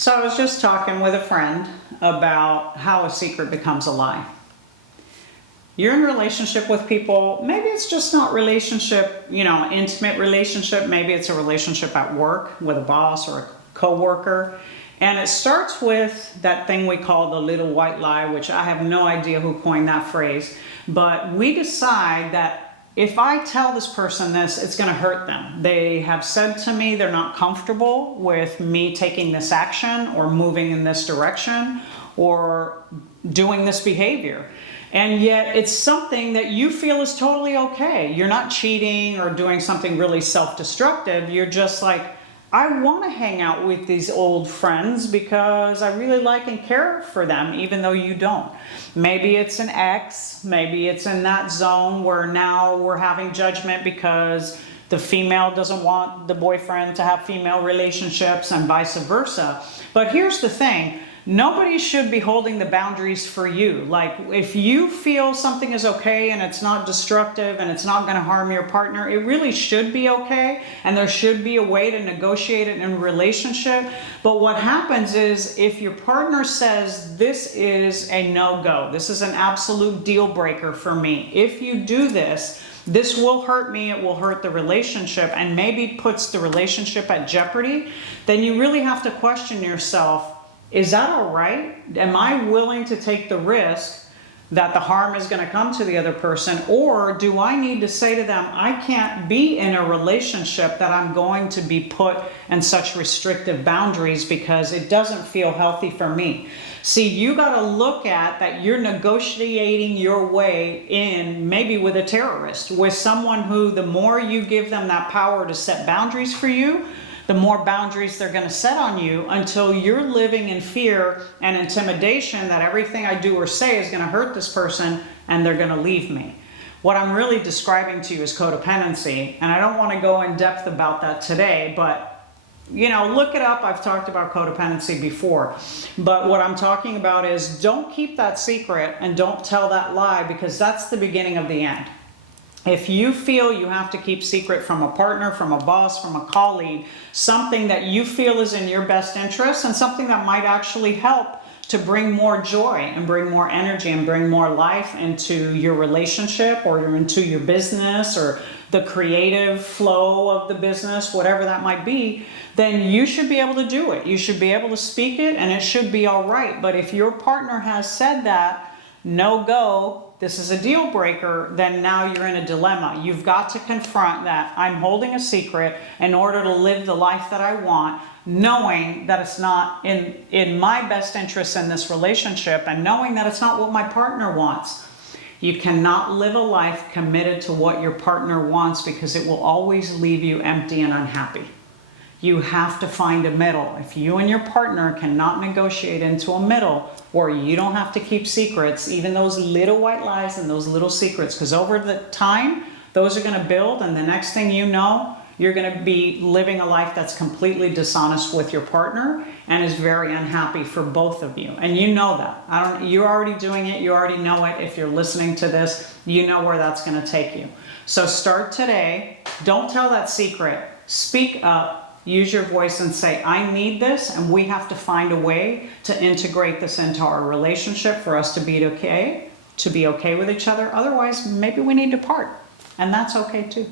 So I was just talking with a friend about how a secret becomes a lie. You're in a relationship with people, maybe it's just not relationship, intimate relationship, maybe it's a relationship at work with a boss or a coworker. And it starts with that thing we call the little white lie, which I have no idea who coined that phrase, but we decide that if I tell this person this, it's going to hurt them. They have said to me they're not comfortable with me taking this action or moving in this direction or doing this behavior. And yet it's something that you feel is totally okay. You're not cheating or doing something really self-destructive. You're just like, I want to hang out with these old friends because I really like and care for them, even though you don't. Maybe it's an ex, maybe it's in that zone where now we're having judgment because the female doesn't want the boyfriend to have female relationships and vice versa. But here's the thing. Nobody should be holding the boundaries for you. Like, if you feel something is okay and it's not destructive and it's not going to harm your partner, it really should be okay. And there should be a way to negotiate it in a relationship. But what happens is if your partner says, this is a no-go, this is an absolute deal breaker for me. If you do this, this will hurt me, it will hurt the relationship, and maybe puts the relationship at jeopardy, then you really have to question yourself, is that all right? Am I willing to take the risk that the harm is going to come to the other person? Or do I need to say to them, I can't be in a relationship that I'm going to be put in such restrictive boundaries because it doesn't feel healthy for me? See, you got to look at that you're negotiating your way in, maybe with a terrorist, with someone who the more you give them that power to set boundaries for you, the more boundaries they're going to set on you until you're living in fear and intimidation that everything I do or say is going to hurt this person and they're going to leave me. What I'm really describing to you is codependency, and I don't want to go in depth about that today, but look it up. I've talked about codependency before. But what I'm talking about is don't keep that secret and don't tell that lie, because that's the beginning of the end. If you feel you have to keep secret from a partner, from a boss, from a colleague, something that you feel is in your best interest and something that might actually help to bring more joy and bring more energy and bring more life into your relationship or into your business or the creative flow of the business, whatever that might be, then you should be able to do it. You should be able to speak it and it should be all right. But if your partner has said that, no go, this is a deal breaker, then now you're in a dilemma. You've got to confront that I'm holding a secret in order to live the life that I want, knowing that it's not in my best interest in this relationship and knowing that it's not what my partner wants. You cannot live a life committed to what your partner wants because it will always leave you empty and unhappy. You have to find a middle. If you and your partner cannot negotiate into a middle where you don't have to keep secrets, even those little white lies and those little secrets, because over the time, those are going to build, and the next thing you know, you're going to be living a life that's completely dishonest with your partner and is very unhappy for both of you. And you know that. You're already doing it. You already know it. If you're listening to this, you know where that's going to take you. So start today. Don't tell that secret. Speak up. Use your voice and say, I need this, and we have to find a way to integrate this into our relationship for us to be okay with each other. Otherwise, maybe we need to part, and that's okay too.